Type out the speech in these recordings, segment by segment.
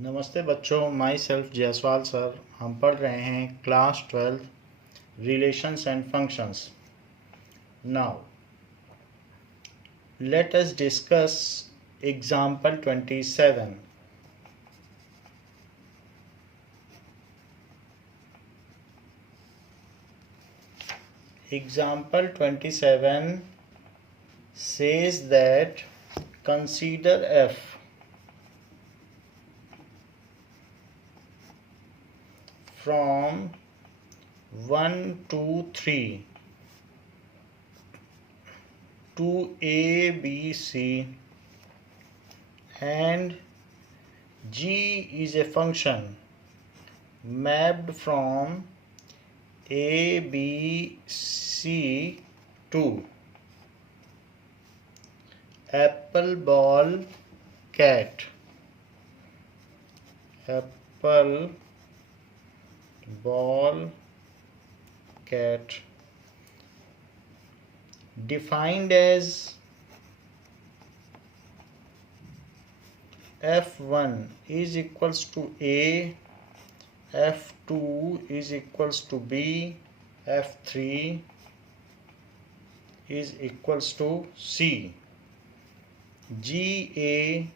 नमस्ते बच्चों, my self Jaiswal sir. हम पढ़ रहे हैं class 12 relations and functions. Now let us discuss example 27। Example 27 says that consider f from 1 to 3 to A, B, C, and g is a function mapped from A, B, C to apple, ball, cat. Apple, ball, cat. Defined as f1 is equals to A, f2 is equals to B, f3 is equals to C. GA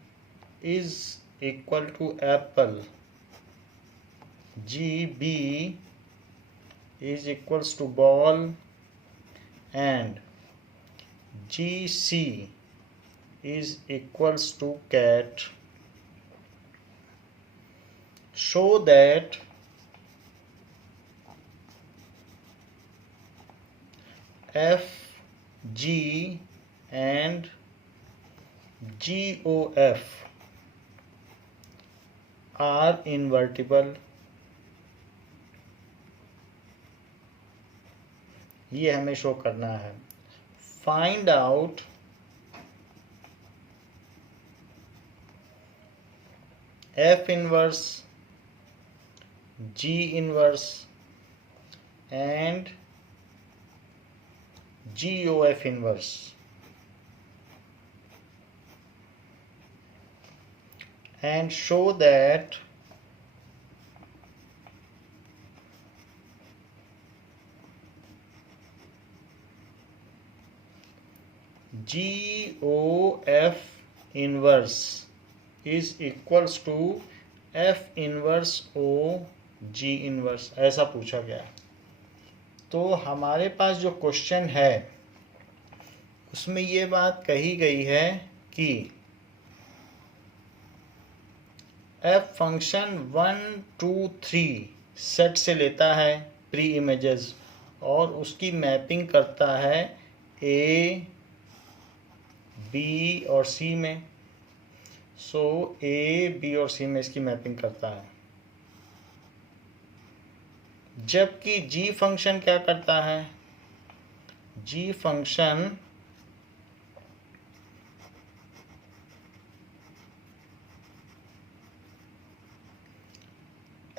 is equal to apple, GB is equals to ball, and GC is equals to cat. Show that F, G and GOF are invertible. ये हमें show करना है. Find out F inverse, G inverse and GOF inverse, and show that GOF inverse is equals to F inverse O G inverse. ऐसा पूछा गया. तो हमारे पास जो क्वेश्चन है उसमें ये बात कही गई है कि f फंक्शन 1, 2, 3 सेट से लेता है प्री इमेजेस और उसकी मैपिंग करता है A, B और C में. सो A, B और C में इसकी मैपिंग करता है. जबकि G फंक्शन क्या करता है? G फंक्शन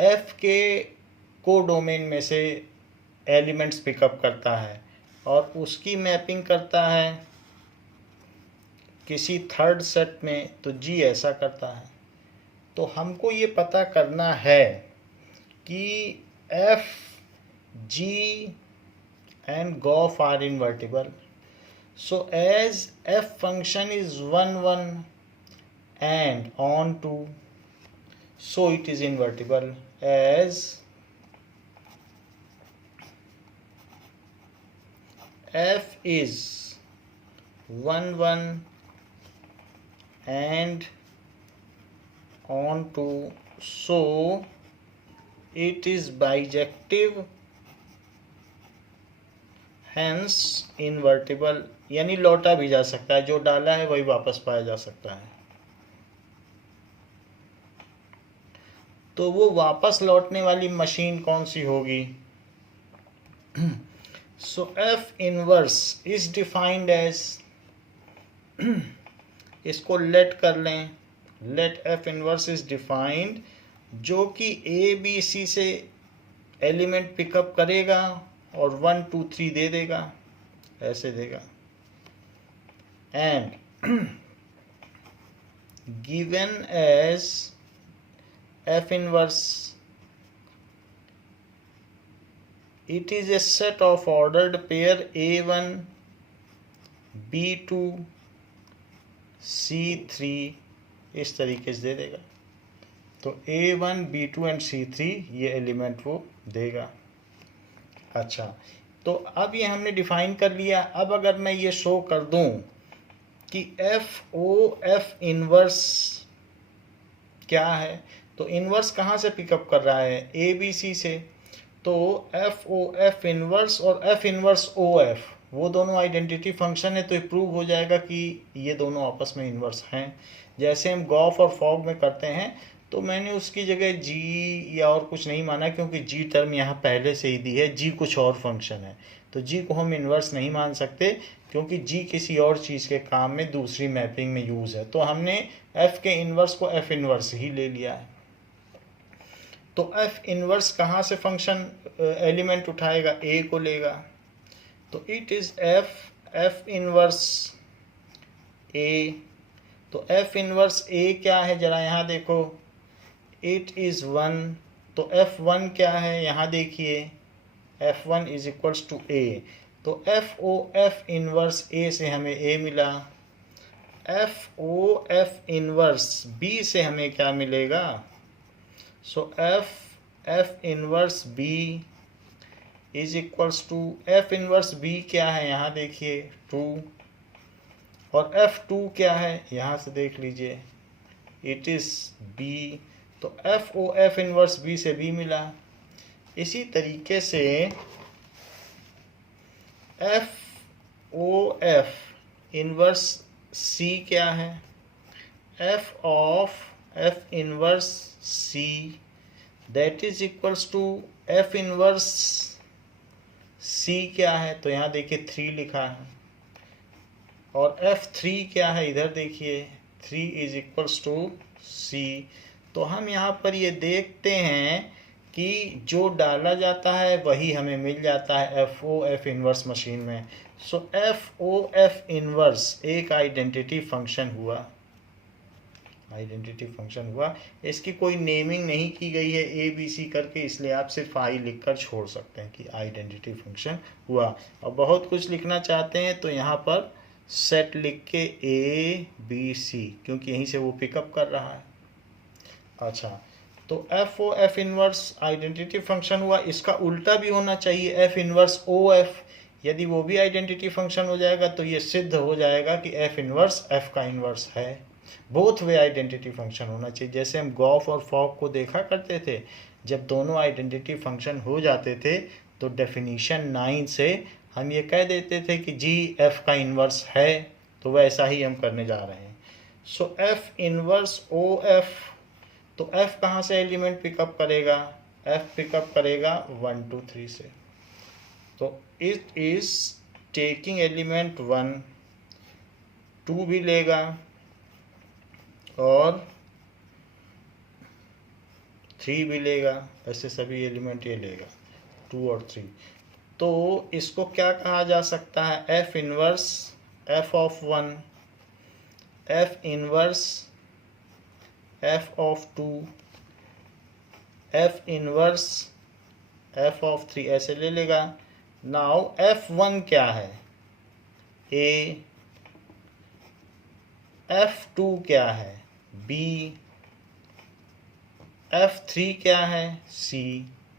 F के कोडोमेन में से एलिमेंट्स पिकअप करता है और उसकी मैपिंग करता है किसी थर्ड सेट में. तो G ऐसा करता है. तो हमको ये पता करना है कि F, G and GOF are invertible. So as F function is 1, 1 and on 2, so it is invertible. As F is 1, 1 and on 2, so it is bijective, hence invertible. यानी लौटा भी जा सकता है, जो डाला है वही वापस पाया जा सकता है. तो वो वापस लौटने वाली मशीन कौन सी होगी? So F inverse is defined as, इसको लेट कर लें. Let F inverse is defined जो कि A, B, C से एलिमेंट पिकअप करेगा और 1, 2, 3 दे देगा. ऐसे देगा. And given as F inverse, it is a set of ordered pair A1, B2, C3 इस तरीके से दे देगा। तो A1, B2 एंड C3 ये एलिमेंट वो देगा। अच्छा, तो अब ये हमने डिफाइन कर लिया। अब अगर मैं ये शो कर दूं कि F इनवर्स क्या है, तो इनवर्स कहाँ से पिकअप कर रहा है? ABC से। तो F इनवर्स और F इनवर्स OF वो दोनों आइडेंटिटी फंक्शन है, तो ये प्रूव हो जाएगा कि ये दोनों आपस में इनवर्स हैं। जैसे हम गॉफ और फॉग में करते हैं, तो मैंने उसकी जगह जी या और कुछ नहीं माना, क्योंकि जी टर्म यहाँ पहले से ही दी है, जी कुछ और फंक्शन है, तो जी को हम इन्वर्स नहीं मान सकते, क्योंकि जी किसी और चीज़ के काम में दूसरी मैपिंग में यूज़ है। तो हमने एफ के इन्वर्स को एफ इन्वर्स ही ले लिया है। तो एफ इन्वर्स कहाँ से फंक्शन एलिमेंट उठाएगा? ए को लेगा। तो इट इज़ एफ इन्वर्स ए। तो एफ इन्वर्स ए क्या है, जरा यहाँ देखो, इट इज़ 1। तो F1 क्या है, यहाँ देखिए, F1 इज इक्वल्स टू ए। तो F इनवर्स ए से हमें ए मिला, F इनवर्स बी से हमें क्या मिलेगा? So F inverse B is equals to, F inverse B क्या है, यहाँ देखिए 2, और F2 क्या है, यहाँ से देख लीजिए, इट इज़ बी। तो F इनवर्स बी से बी मिला। इसी तरीके से F इनवर्स सी क्या है? F inverse C that is equals to F inverse C क्या है, तो यहाँ देखिए 3 लिखा है, और F3 क्या है, इधर देखिए 3 इज इक्वल्स टू सी। तो हम यहाँ पर ये देखते हैं कि जो डाला जाता है वही हमें मिल जाता है F इनवर्स मशीन में। सो F इनवर्स एक आइडेंटिटी फंक्शन हुआ, इसकी कोई नेमिंग नहीं की गई है ABC करके, इसलिए आप सिर्फ आई लिख कर छोड़ सकते हैं कि आइडेंटिटी फंक्शन हुआ। और बहुत कुछ लिखना चाहते हैं तो यहाँ पर सेट लिख के ABC, क्योंकि यहीं से वो पिकअप कर रहा है। अच्छा, तो F इनवर्स आइडेंटिटी फंक्शन हुआ। इसका उल्टा भी होना चाहिए, F इनवर्स OF, यदि वो भी आइडेंटिटी फंक्शन हो जाएगा तो ये सिद्ध हो जाएगा कि F इनवर्स F का इनवर्स है। बोथ वे आइडेंटिटी फंक्शन होना चाहिए। जैसे हम गॉफ और फॉग को देखा करते थे, जब दोनों आइडेंटिटी फंक्शन हो जाते थे तो डेफिनीशन 9 से हम ये कह देते थे कि जी F का इनवर्स है, तो वैसा ही हम करने जा रहे हैं। सो F इनवर्स OF, तो F कहाँ से एलिमेंट पिकअप करेगा? F पिकअप करेगा 1 2 3 से। तो इट इज टेकिंग एलिमेंट 1, 2 भी लेगा और 3 भी लेगा, ऐसे सभी एलिमेंट ये लेगा 2 और 3। तो इसको क्या कहा जा सकता है? F inverse F of 1, F inverse F of 2, F inverse F of 3, ऐसे ले लेगा। नाउ F1 क्या है? A, F2 क्या है? B, F3 क्या है? C।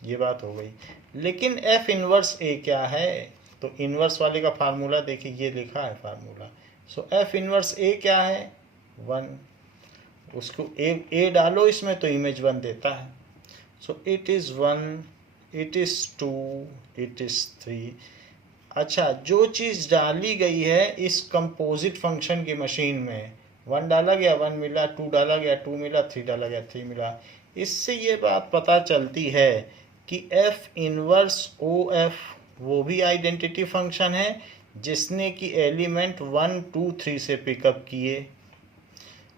ये बात हो गई। लेकिन F इनवर्स A क्या है? तो इनवर्स वाले का फार्मूला देखिए, ये लिखा है formula. So F inverse A क्या है? 1। उसको A डालो इसमें तो इमेज 1 देता है। So it is 1, it is 2, it is 3। अच्छा, जो चीज़ डाली गई है इस कंपोजिट फंक्शन की मशीन में, 1 डाला गया 1 मिला, 2 डाला गया 2 मिला, 3 डाला गया 3 मिला। इससे ये बात पता चलती है कि F इनवर्स OF वो भी आइडेंटिटी फंक्शन है जिसने कि एलिमेंट 1 2 3 से पिकअप किए।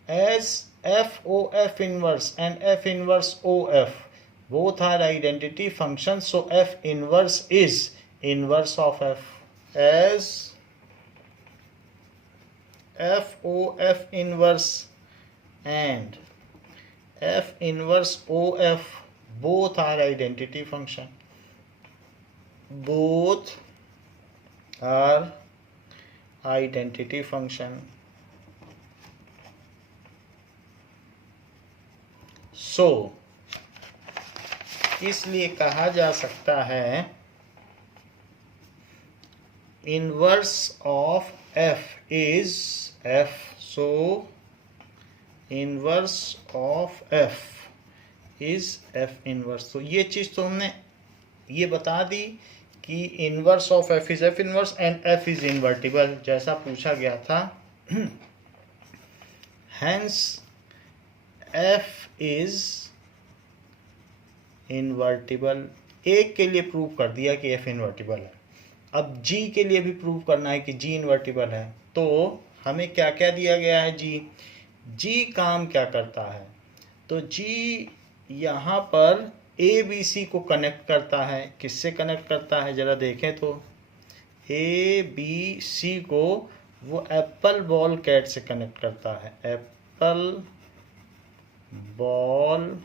As F inverse and F inverse OF both are identity functions, so F inverse is inverse of F. As F inverse and F inverse OF both are identity function. Both are identity function. So इसलिए कहा जा सकता है inverse of F is F. So inverse of F is F inverse. तो ये चीज तो हमने ये बता दी कि inverse of F is F inverse and F is invertible, जैसा पूछा गया था. Hence F is invertible. एक के लिए प्रूव कर दिया कि F इन्वर्टिबल है. अब G के लिए भी प्रूव करना है कि G इन्वर्टिबल है. तो हमें क्या क्या दिया गया है? G काम क्या करता है? तो G यहाँ पर ABC को कनेक्ट करता है. किससे कनेक्ट करता है जरा देखें तो. ABC को वो एप्पल बॉल कैट से कनेक्ट करता है. एप्पल बॉल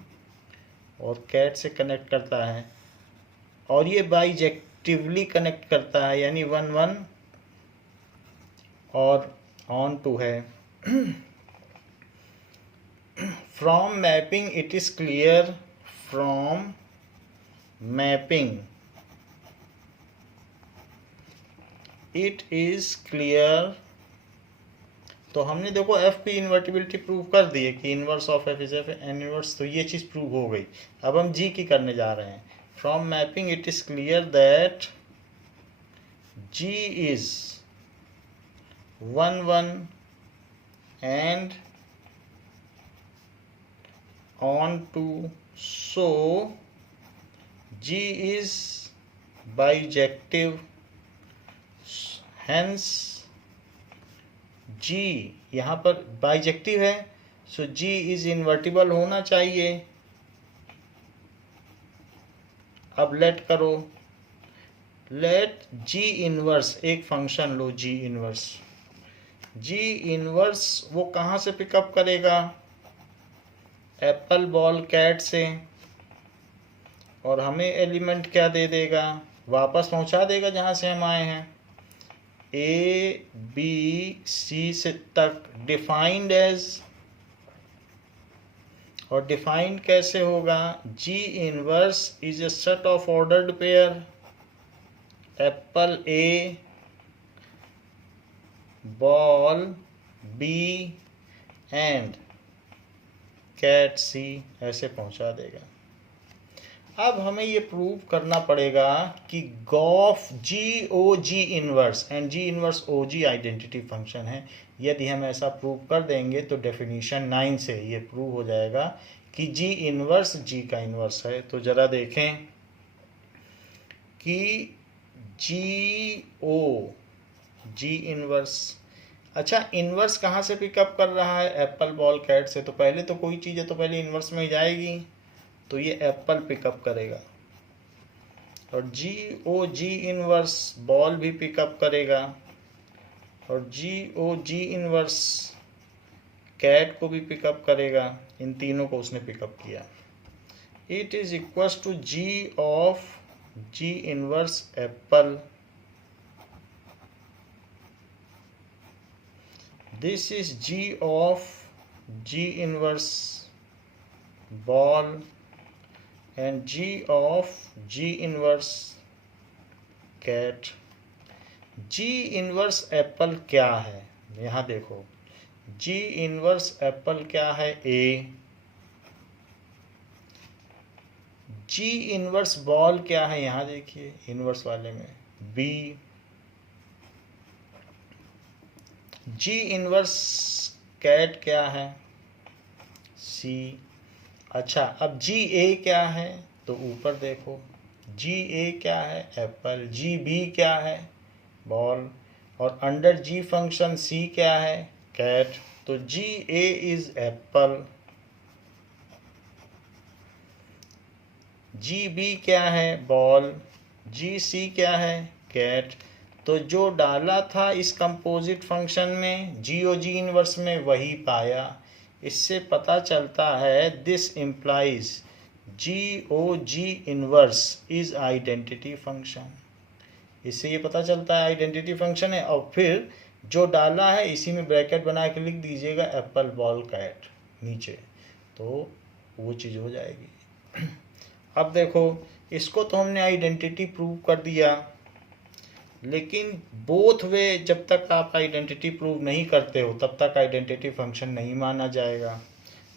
और कैट से कनेक्ट करता है. और ये बाइजेक्टिवली कनेक्ट करता है, यानी 1-1 और ऑन टू है. From mapping it is clear. From mapping it is clear. तो हमने देखो F की इन्वर्टिबिलिटी प्रूव कर दी है कि inverse of F is F N inverse. तो ये चीज़ प्रूव हो गई. अब हम G की करने जा रहे हैं. From mapping it is clear that G is 1-1 and onto. So G is bijective. Hence G यहाँ पर बाइजेक्टिव है. सो G इज इन्वर्टिबल होना चाहिए. अब लेट करो. लेट G इनवर्स एक फंक्शन लो. G inverse. G इनवर्स वो कहाँ से पिकअप करेगा? एप्पल बॉल कैट से. और हमें एलिमेंट क्या दे देगा? वापस पहुँचा देगा जहाँ से हम आए हैं. ABC से तक डिफाइंड एज. और डिफाइंड कैसे होगा? G inverse is a set of ordered pair. Apple A, ball B and cat C. ऐसे पहुंचा देगा. अब हमें ये प्रूव करना पड़ेगा कि गॉफ GOG inverse and G inverse OG identity function है. यदि हम ऐसा प्रूव कर देंगे तो डेफिनेशन 9 से ये प्रूव हो जाएगा कि G इनवर्स G का इनवर्स है. तो ज़रा देखें कि G इनवर्स. अच्छा, इनवर्स कहाँ से पिकअप कर रहा है? एप्पल बॉल कैट से. तो पहले तो कोई चीज़ है तो पहले इनवर्स में ही जाएगी. तो ये एप्पल पिकअप करेगा. और GOG इनवर्स बॉल भी पिकअप करेगा. और GOG इनवर्स कैट को भी पिकअप करेगा. इन तीनों को उसने पिकअप किया. It is equal to G of G inverse apple. This is G of G inverse ball and G of G inverse cat. G inverse apple क्या है? यहाँ देखो. G inverse एप्पल क्या है? A. G inverse बॉल क्या है? यहाँ देखिए इनवर्स वाले में B. G inverse कैट क्या है? C. अच्छा, अब GA क्या है? तो ऊपर देखो. GA क्या है? एप्पल. GB क्या है? बॉल. और अंडर G फंक्शन C क्या है? कैट. तो GA इज एप्पल. GB क्या है? बॉल. GC क्या है? कैट. तो जो डाला था इस कंपोजिट फंक्शन में GOG इनवर्स में वही पाया. इससे पता चलता है this implies GOG inverse is identity function. इससे ये पता चलता है आइडेंटिटी फंक्शन है। और फिर जो डाला है इसी में ब्रैकेट बना के लिख दीजिएगा एप्पल बॉल कैट नीचे, तो वो चीज़ हो जाएगी। अब देखो, इसको तो हमने आइडेंटिटी प्रूव कर दिया, लेकिन बोथ वे जब तक आप आइडेंटिटी प्रूव नहीं करते हो तब तक आइडेंटिटी फंक्शन नहीं माना जाएगा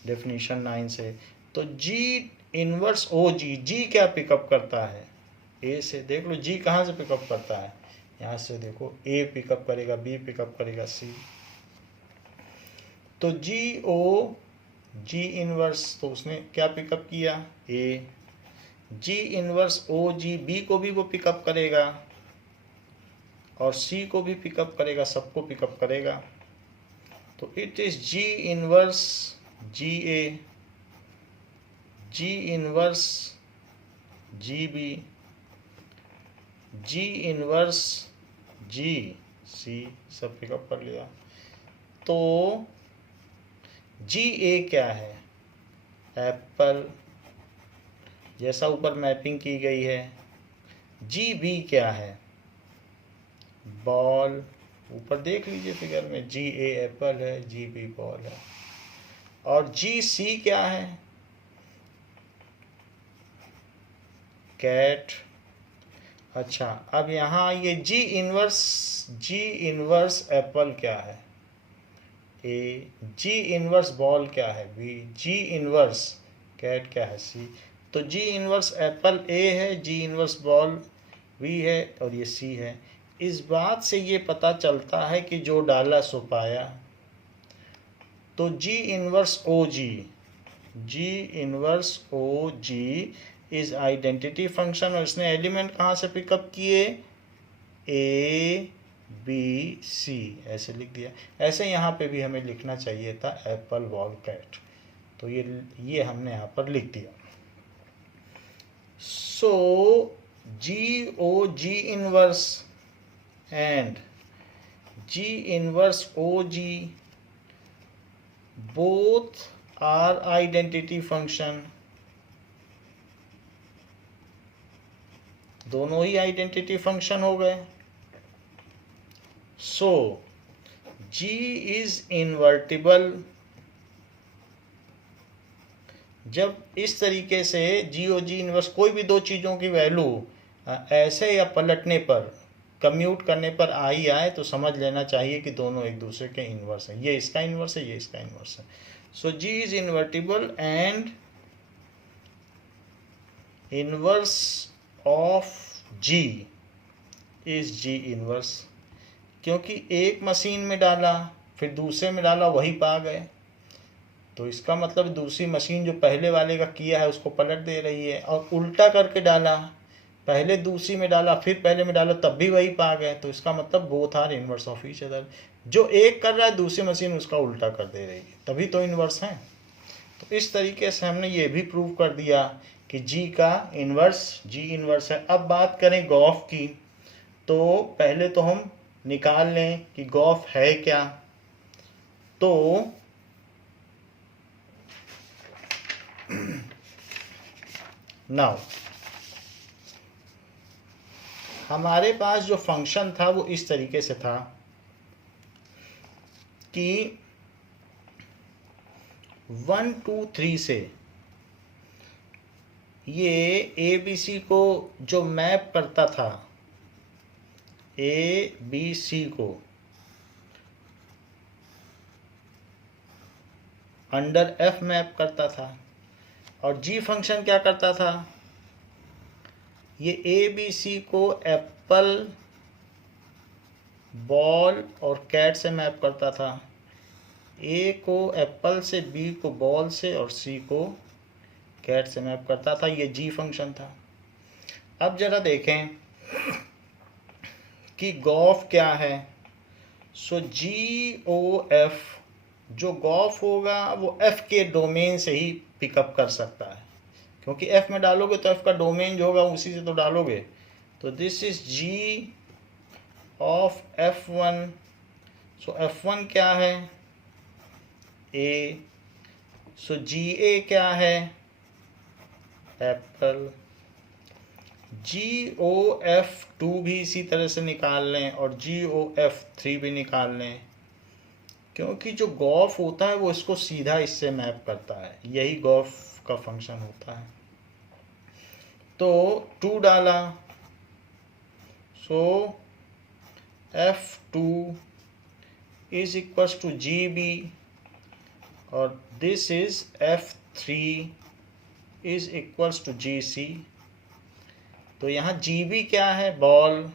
डेफिनेशन 9 से। तो G इनवर्स OG, G क्या पिकअप करता है? A से। देख लो G कहाँ से पिकअप करता है, यहाँ से देखो A पिकअप करेगा, B पिकअप करेगा, C। तो G इनवर्स, तो उसने क्या पिकअप किया? A। G inverse OG, B को भी वो पिकअप करेगा और C को भी पिकअप करेगा, सबको पिकअप करेगा। तो it is G inverse GA, G inverse GB, G inverse GC, सब पिकअप कर लिया। तो GA क्या है? एप्पल, जैसा ऊपर मैपिंग की गई है। GB क्या है? बॉल, ऊपर देख लीजिए फिगर में, GA एप्पल है, GB बॉल है। और GC क्या है? कैट। अच्छा, अब यहाँ ये G इनवर्स एप्पल क्या है? A। G इनवर्स बॉल क्या है? B। G इनवर्स कैट क्या है? C। तो G इनवर्स एप्पल A है, G इनवर्स बॉल B है और ये C है। इस बात से ये पता चलता है कि जो डाला सो पाया। तो G inverse OG is identity function, और इसने एलिमेंट कहाँ से पिकअप किए? A B C, ऐसे लिख दिया। ऐसे यहाँ पे भी हमें लिखना चाहिए था एप्पल बॉल कैट, तो ये हमने यहाँ पर लिख दिया। सो GOG inverse and G inverse OG both are identity function, दोनों ही आइडेंटिटी फंक्शन हो गए। सो G इज इन्वर्टिबल। जब इस तरीके से GOG इनवर्स, कोई भी दो चीज़ों की वैल्यू ऐसे या पलटने पर, कम्यूट करने पर आई आए, तो समझ लेना चाहिए कि दोनों एक दूसरे के इन्वर्स है। ये इसका इन्वर्स है, ये इसका इन्वर्स है। सो G is invertible and inverse of G is G inverse. क्योंकि एक मशीन में डाला फिर दूसरे में डाला, वही पा गए, तो इसका मतलब दूसरी मशीन जो पहले वाले का किया है उसको पलट दे रही है। और उल्टा करके डाला, पहले दूसरी में डाला फिर पहले में डाला, तब भी वही पा गए, तो इसका मतलब both are inverse of each other. जो एक कर रहा है दूसरी मशीन उसका उल्टा कर दे रही है, तभी तो इन्वर्स है। तो इस तरीके से हमने ये भी प्रूव कर दिया कि G का इन्वर्स G इन्वर्स है। अब बात करें गॉफ की, तो पहले तो हम निकाल लें कि गॉफ है क्या। तो नाउ हमारे पास जो फंक्शन था वो इस तरीके से था कि 1 2 3 से ये ABC को जो मैप करता था, ABC को अंडर F मैप करता था, और G फंक्शन क्या करता था? ये ABC को एप्पल, बॉल और कैट से मैप करता था। A को एप्पल से, B को बॉल से और C को कैट से मैप करता था। ये G फंक्शन था। अब जरा देखें कि गॉफ क्या है। सो GOF, जो गॉफ होगा वो F के डोमेन से ही पिकअप कर सकता है, क्योंकि F में डालोगे तो F का डोमेन जो होगा उसी से तो डालोगे। तो this is G of F1। So F1 क्या है? A। सो GA क्या है? एप्पल। GOF2 भी इसी तरह से निकाल लें और GOF3 भी निकाल लें, क्योंकि जो गॉफ होता है वो इसको सीधा इससे मैप करता है, यही गॉफ का फंक्शन होता है। तो 2 डाला, so F2 is equals to GB और this is F3 is equals to GC। तो यहाँ GB क्या है? बॉल,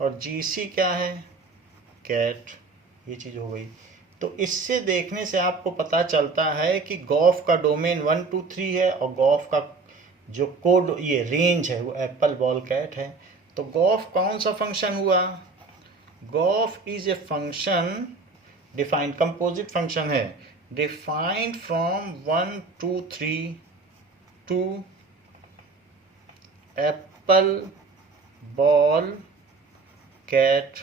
और GC क्या है? कैट। ये चीज़ हो गई। तो इससे देखने से आपको पता चलता है कि गॉफ का डोमेन 1 2 3 है और गॉफ का जो कोड ये रेंज है वो एप्पल बॉल कैट है। तो गॉफ कौन सा फंक्शन हुआ? G o f is a function defined, composite function है, defined from 1 2 3 to apple ball cat,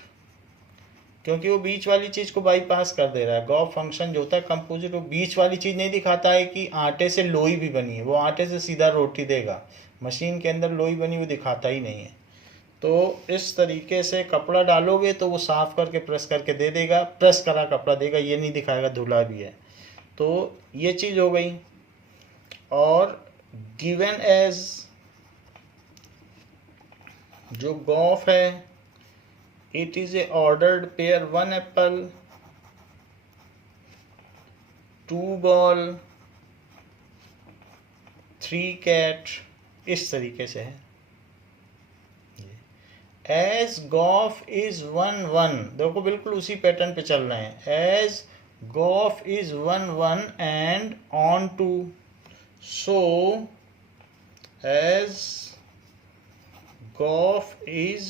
क्योंकि वो बीच वाली चीज़ को बाईपास कर दे रहा है। गॉफ फंक्शन जो होता है कंपोजिट, वो बीच वाली चीज़ नहीं दिखाता है कि आटे से लोई भी बनी है, वो आटे से सीधा रोटी देगा। मशीन के अंदर लोई बनी वो दिखाता ही नहीं है। तो इस तरीके से कपड़ा डालोगे तो वो साफ करके प्रेस करके दे देगा, प्रेस करा कपड़ा देगा, ये नहीं दिखाएगा धुला भी है। तो ये चीज़ हो गई। और गिवन एज जो गॉफ है, it is a ordered pair, 1 apple 2 ball 3 cat, इस तरीके से है। एज गॉफ इज 1 1, देखो बिल्कुल उसी पैटर्न पे चल रहे हैं। एज गॉफ is 1 1 and onto, so as गॉफ इज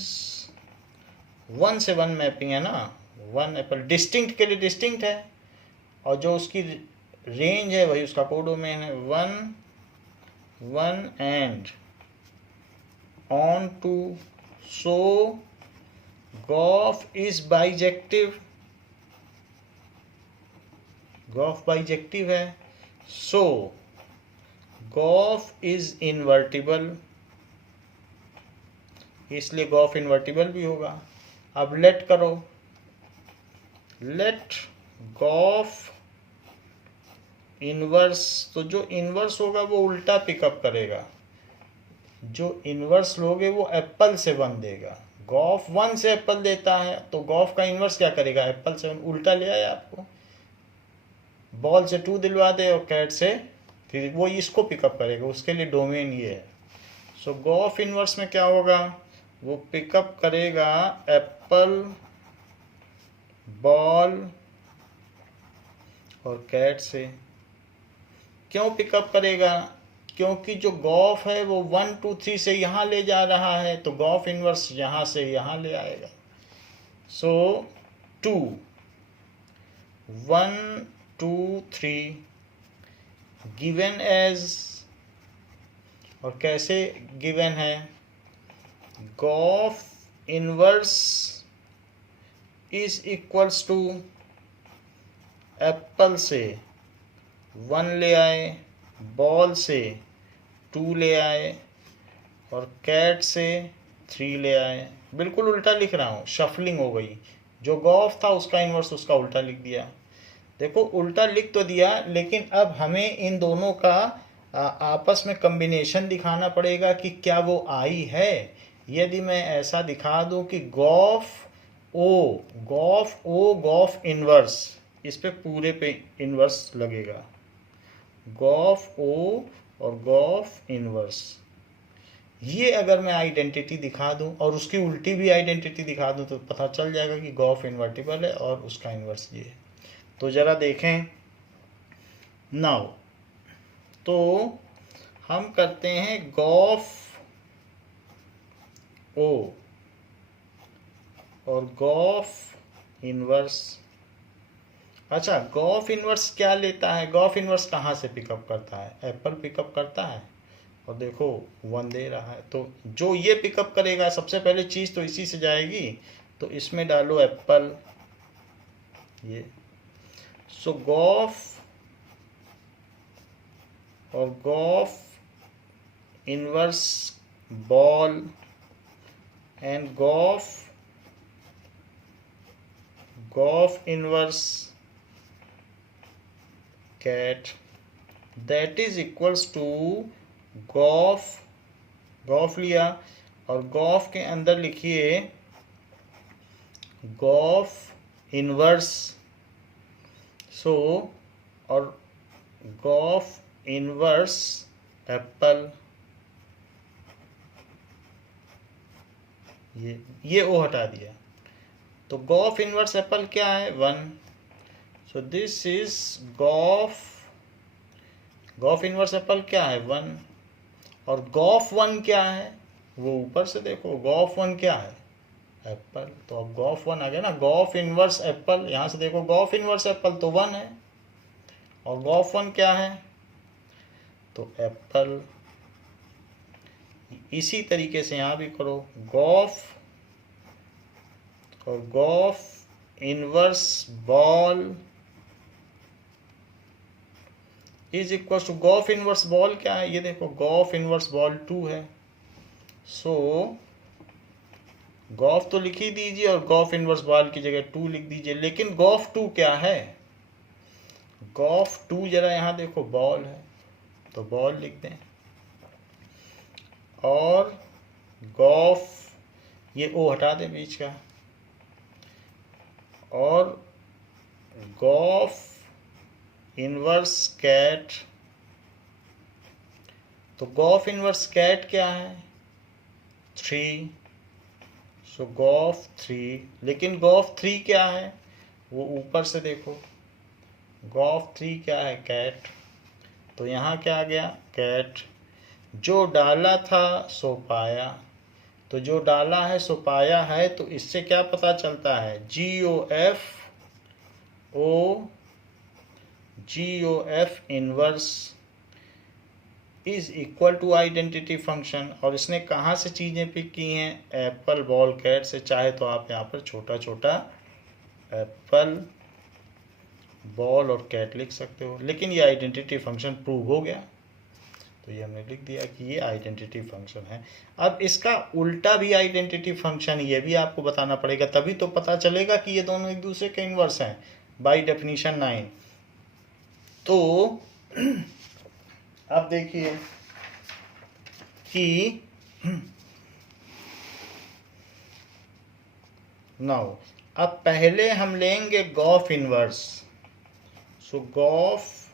1 से 1 मैपिंग है ना, 1 एप्पल डिस्टिंक्ट के लिए डिस्टिंक्ट है, और जो उसकी रेंज है वही उसका कोडोमेन है। 1 1 एंड ऑन टू, सो गॉफ इज बाइजेक्टिव, गॉफ बाइजेक्टिव है, सो गॉफ इज इन्वर्टिबल, इसलिए गॉफ इन्वर्टिबल भी होगा। अब लेट करो, लेट गॉफ इनवर्स, तो जो इनवर्स होगा वो उल्टा पिकअप करेगा, जो इनवर्स लोगे वो एप्पल से 1 देगा। गॉफ 1 से एप्पल देता है तो गॉफ का इनवर्स क्या करेगा? एप्पल से 1 उल्टा ले आया आपको, बॉल से 2 दिलवा दे और कैट से, फिर वो इसको पिकअप करेगा, उसके लिए डोमेन ये है। सो गॉफ इनवर्स में क्या होगा? वो पिकअप करेगा एप्पल बॉल और कैट से। क्यों पिकअप करेगा? क्योंकि जो गॉफ है वो 1 2 3 से यहाँ ले जा रहा है, तो गॉफ इनवर्स यहाँ से यहाँ ले आएगा। सो 2 1 2 3 गिवन एज, और कैसे गिवन है? गॉफ inverse is equals to apple से 1 ले आए, बॉल से 2 ले आए और कैट से 3 ले आए। बिल्कुल उल्टा लिख रहा हूँ, शफलिंग हो गई। जो गॉफ था उसका इन्वर्स उसका उल्टा लिख दिया। देखो उल्टा लिख तो दिया, लेकिन अब हमें इन दोनों का आपस में कम्बिनेशन दिखाना पड़ेगा कि क्या वो आई है। यदि मैं ऐसा दिखा दूं कि गॉफ ओ गॉफ इनवर्स, इस पे पूरे पे इनवर्स लगेगा, गॉफ ओ और गॉफ इनवर्स, ये अगर मैं आइडेंटिटी दिखा दूं और उसकी उल्टी भी आइडेंटिटी दिखा दूं तो पता चल जाएगा कि गॉफ इन्वर्टिबल है और उसका इनवर्स ये है। तो ज़रा देखें नाउ, तो हम करते हैं गॉफ ओ और गॉफ इनवर्स। अच्छा, गॉफ इनवर्स क्या लेता है? गॉफ इनवर्स कहाँ से पिकअप करता है? एप्पल पिकअप करता है, और देखो 1 दे रहा है, तो जो ये पिकअप करेगा सबसे पहले चीज़ तो इसी से जाएगी, तो इसमें डालो एप्पल ये। सो गॉफ और गॉफ इनवर्स बॉल एंड गॉफ inverse cat, that is equals to गॉफ लिया और गॉफ के अंदर लिखिए गॉफ इनवर्स, सो और गॉफ इनवर्स एप्पल, ये ओ हटा दिया। तो गॉफ इनवर्स एप्पल क्या है? 1। सो दिस इज गॉफ इनवर्स एप्पल क्या है? 1। और गॉफ 1 क्या है? वो ऊपर से देखो, गॉफ 1 क्या है? एप्पल। तो अब गॉफ 1 आ गया ना, गॉफ इनवर्स एप्पल, यहाँ से देखो गॉफ इनवर्स एप्पल तो 1 है और गॉफ 1 क्या है? तो एप्पल। इसी तरीके से यहाँ भी करो, गॉफ और गॉफ inverse ball is equal to गॉफ इनवर्स बॉल क्या है? ये देखो गॉफ इनवर्स बॉल 2 है। सो गॉफ तो लिख ही दीजिए और गॉफ इनवर्स बॉल की जगह 2 लिख दीजिए, लेकिन गॉफ 2 क्या है? गॉफ 2 जरा यहाँ देखो बॉल है तो बॉल लिख दें, और गॉफ, ये ओ हटा दें बीच का, और गॉफ इनवर्स कैट, तो गॉफ इनवर्स कैट क्या है? 3। सो गॉफ 3, लेकिन गॉफ 3 क्या है? वो ऊपर से देखो, गॉफ 3 क्या है? कैट। तो यहाँ क्या आ गया? कैट। जो डाला था सो पाया, तो जो डाला है सो पाया है, तो इससे क्या पता चलता है? GOF inverse is equal to identity function. और इसने कहाँ से चीज़ें पिक की हैं? एप्पल बॉल कैट से। चाहे तो आप यहाँ पर छोटा छोटा एप्पल बॉल और कैट लिख सकते हो, लेकिन ये आइडेंटिटी फंक्शन प्रूव हो गया, तो ये हमने लिख दिया कि ये आइडेंटिटी फंक्शन है। अब इसका उल्टा भी आइडेंटिटी फंक्शन, ये भी आपको बताना पड़ेगा, तभी तो पता चलेगा कि ये दोनों एक दूसरे के इन्वर्स हैं बाय डेफिनेशन 9। तो अब देखिए कि नाउ अब पहले हम लेंगे गॉफ इनवर्स। सो गॉफ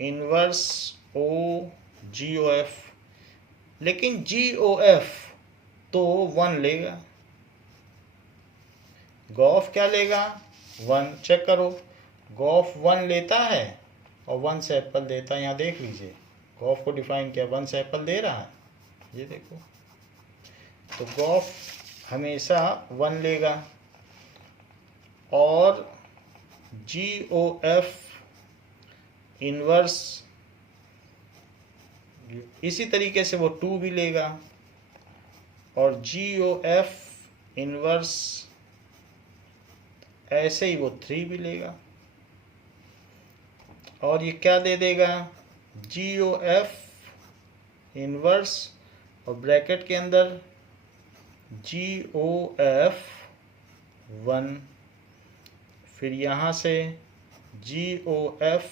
इनवर्स GOF, लेकिन GOF तो 1 लेगा, गॉफ क्या लेगा? 1। चेक करो, गॉफ 1 लेता है और 1 से एप्पल देता है। यहाँ देख लीजिए, गॉफ को डिफाइन किया, 1 से एप्पल दे रहा है, ये देखो। तो गॉफ हमेशा 1 लेगा और GOF इनवर्स इसी तरीके से वो 2 भी लेगा और GOF इनवर्स ऐसे ही वो 3 भी लेगा, और ये क्या दे देगा? GOF इनवर्स और ब्रैकेट के अंदर GOF 1, फिर यहाँ से GOF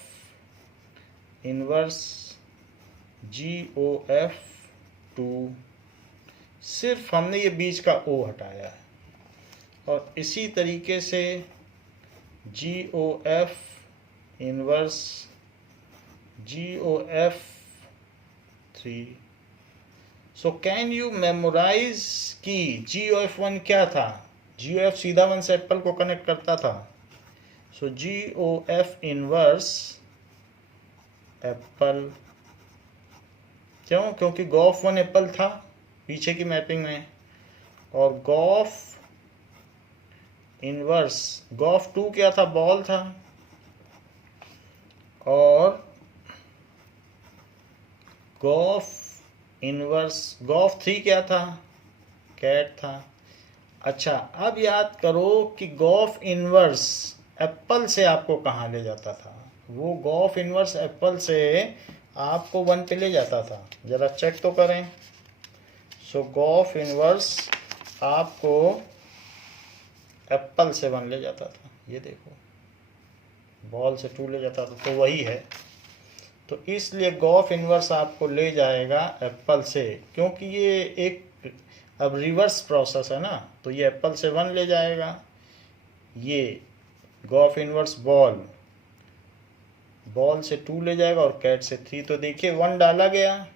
इनवर्स GOF 2। सिर्फ हमने ये बीच का O हटाया है, और इसी तरीके से GOF inverse GOF 3। So can you memorize कि GOF 1 क्या था? GOF सीधा 1 से एप्पल को कनेक्ट करता था। सो GOF इनवर्स एप्पल, क्यों? क्योंकि गॉफ 1 एप्पल था पीछे की मैपिंग में, और गॉफ इनवर्स गॉफ 2 क्या था? बॉल था, और गॉफ इनवर्स गॉफ 3 क्या था? कैट था। अच्छा, अब याद करो कि गॉफ इनवर्स एप्पल से आपको कहाँ ले जाता था? वो गॉफ इनवर्स एप्पल से आपको 1 पे ले जाता था, ज़रा चेक तो करें। सो गॉफ इनवर्स आपको एप्पल से 1 ले जाता था, ये देखो, बॉल से 2 ले जाता था, तो वही है। तो इसलिए गॉफ इनवर्स आपको ले जाएगा एप्पल से, क्योंकि ये एक अब रिवर्स प्रोसेस है ना, तो ये एप्पल से 1 ले जाएगा, ये गॉफ इनवर्स बॉल से 2 ले जाएगा और कैट से 3। तो देखिए 1 डाला गया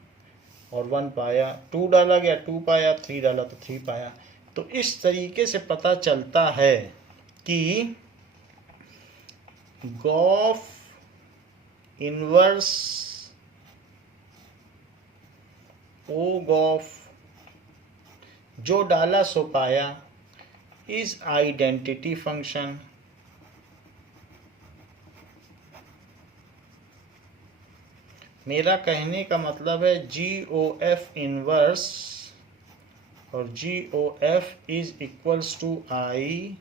और 1 पाया, 2 डाला गया 2 पाया, 3 डाला तो 3 पाया। तो इस तरीके से पता चलता है कि गॉफ इनवर्स ओ गॉफ जो डाला सो पाया इज आइडेंटिटी फंक्शन। मेरा कहने का मतलब है GOF इनवर्स और GOF is equals to I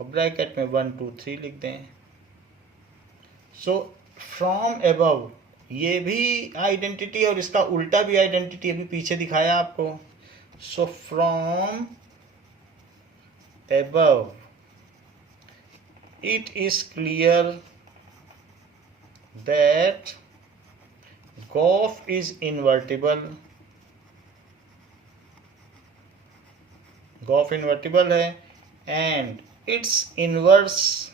और ब्रैकेट में 1 2 3 लिख दें। सो फ्रॉम अबव ये भी आइडेंटिटी और इसका उल्टा भी आइडेंटिटी अभी पीछे दिखाया आपको। So from above it is clear that GOF is invertible। GOF invertible है and its inverse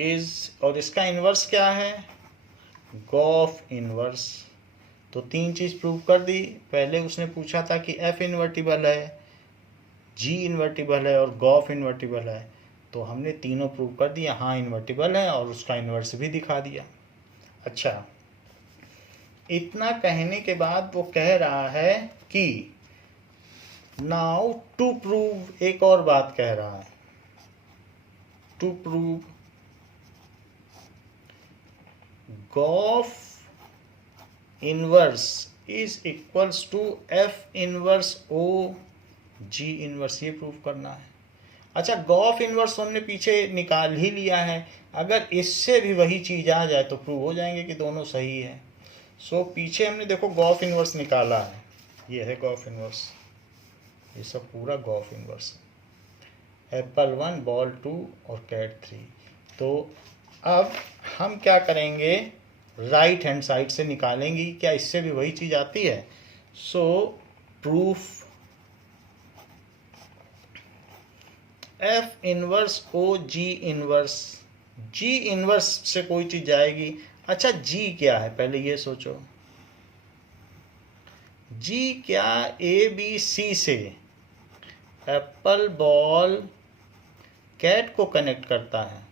is, और इसका इन्वर्स क्या है, GOF इन्वर्स। तो 3 चीज प्रूव कर दी। पहले उसने पूछा था कि F इन्वर्टिबल है, G इन्वर्टिबल है और GOF इन्वर्टिबल है, तो हमने तीनों प्रूव कर दिया, हाँ इन्वर्टिबल है, और उसका इन्वर्स भी दिखा दिया। अच्छा, इतना कहने के बाद वो कह रहा है कि नाउ टू प्रूव, एक और बात कह रहा है, to prove GOF inverse is equals to F inverse O G inverse, ये प्रूव करना है। अच्छा, गॉफ इनवर्स हमने पीछे निकाल ही लिया है, अगर इससे भी वही चीज़ आ जाए तो प्रूव हो जाएंगे कि दोनों सही है। सो पीछे हमने देखो गॉफ इनवर्स निकाला है, ये है गॉफ इनवर्स, ये सब पूरा गॉफ इनवर्स, एप्पल 1 बॉल 2 और कैट 3। तो अब हम क्या करेंगे, राइट हैंड साइड से निकालेंगे, क्या इससे भी वही चीज़ आती है। सो proof F inverse O G inverse, G inverse से कोई चीज जाएगी। अच्छा, G क्या है पहले ये सोचो, G क्या ABC से एप्पल बॉल कैट को कनेक्ट करता है।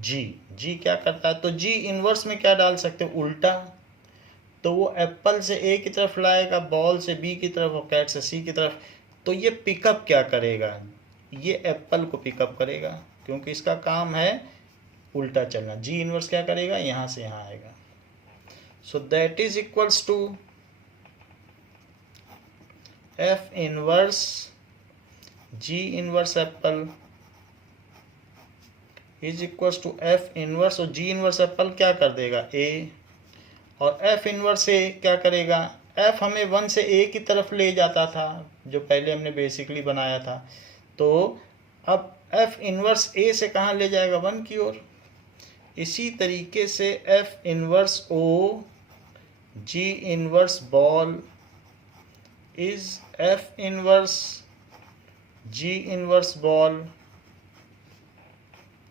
G क्या करता है, तो G इनवर्स में क्या डाल सकते हो, उल्टा, तो वो एप्पल से A की तरफ लाएगा, बॉल से B की तरफ और कैट से C की तरफ। तो ये पिकअप क्या करेगा, ये एप्पल को पिकअप करेगा, क्योंकि इसका काम है उल्टा चलना। G इनवर्स क्या करेगा, यहाँ से यहाँ आएगा। So that is equals to F inverse G inverse apple is equals to F inverse, और G इनवर्स एप्पल क्या कर देगा, A, और F इनवर्स A क्या करेगा, F हमें 1 से A की तरफ ले जाता था, जो पहले हमने बेसिकली बनाया था, तो अब F इनवर्स A से कहाँ ले जाएगा, 1 की ओर। इसी तरीके से F inverse O G inverse ball is F inverse G inverse ball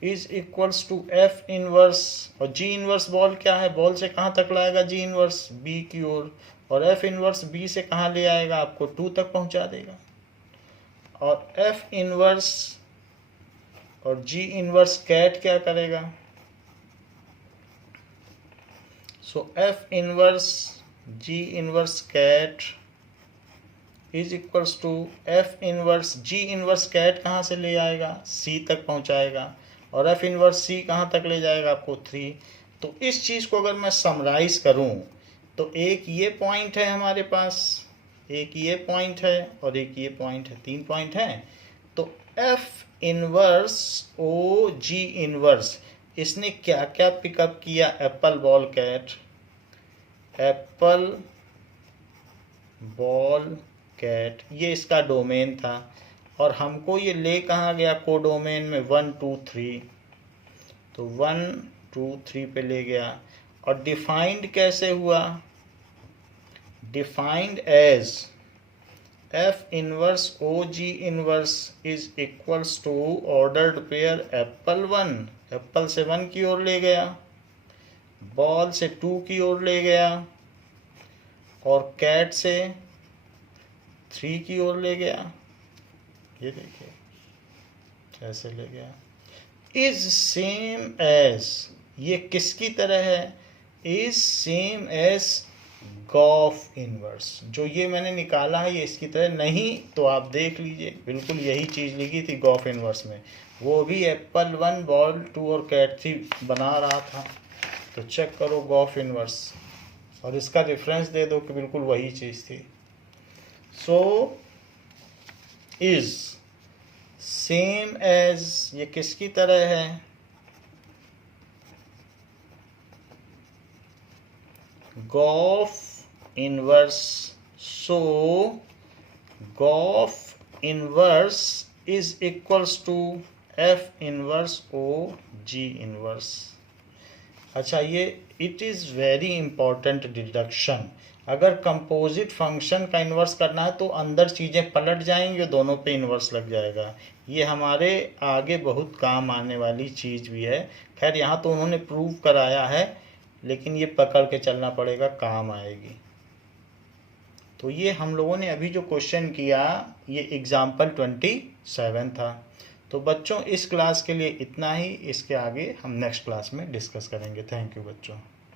is equals to F inverse, और G इनवर्स बॉल क्या है, बॉल से कहाँ तक लाएगा, G इनवर्स B की ओर, और F इनवर्स B से कहाँ ले आएगा, आपको 2 तक पहुँचा देगा। और F इनवर्स और G इनवर्स कैट क्या करेगा, so F inverse G inverse cat is equals to F inverse G inverse cat कहाँ से ले आएगा, C तक पहुँचाएगा, और F इनवर्स C कहाँ तक ले जाएगा, आपको 3। तो इस चीज़ को अगर मैं समराइज करूँ तो एक ये पॉइंट है हमारे पास, एक ये पॉइंट है और एक ये पॉइंट है, 3 पॉइंट हैं। तो F inverse O G inverse, इसने क्या क्या पिकअप किया? Apple ball cat, apple ball cat, ये इसका डोमेन था। और हमको ये ले कहाँ गया? कोडोमेन में 1 2 3, तो 1 2 3 पे ले गया। और डिफाइंड कैसे हुआ? Defined as F inverse O G inverse is equals to ordered pair apple 1, apple से 1 की ओर ले गया, बॉल से 2 की ओर ले गया, और कैट से 3 की ओर ले गया। ये देखिए कैसे ले गया। इज सेम एज, ये किसकी तरह है? इज सेम एज गॉफ इनवर्स, जो ये मैंने निकाला है ये इसकी तरह नहीं। तो आप देख लीजिए बिल्कुल यही चीज़ लिखी थी गॉफ इनवर्स में, वो भी एप्पल 1 बॉल 2 और कैट 3 बना रहा था। तो चेक करो गॉफ इनवर्स और इसका रेफरेंस दे दो कि बिल्कुल वही चीज़ थी। सो इज सेम एज, ये किसकी तरह है? गॉफ इनवर्स। सो गॉफ inverse is equals to F inverse O G inverse. अच्छा, ये it is very important deduction. अगर कंपोजिट फंक्शन का इन्वर्स करना है तो अंदर चीज़ें पलट जाएंगी, दोनों पे इन्वर्स लग जाएगा। ये हमारे आगे बहुत काम आने वाली चीज़ भी है। खैर यहाँ तो उन्होंने प्रूव कराया है, लेकिन ये पकड़ के चलना पड़ेगा, काम आएगी। तो ये हम लोगों ने अभी जो क्वेश्चन किया ये एग्जाम्पल 27 था। तो बच्चों इस क्लास के लिए इतना ही, इसके आगे हम नेक्स्ट क्लास में डिस्कस करेंगे। थैंक यू बच्चों।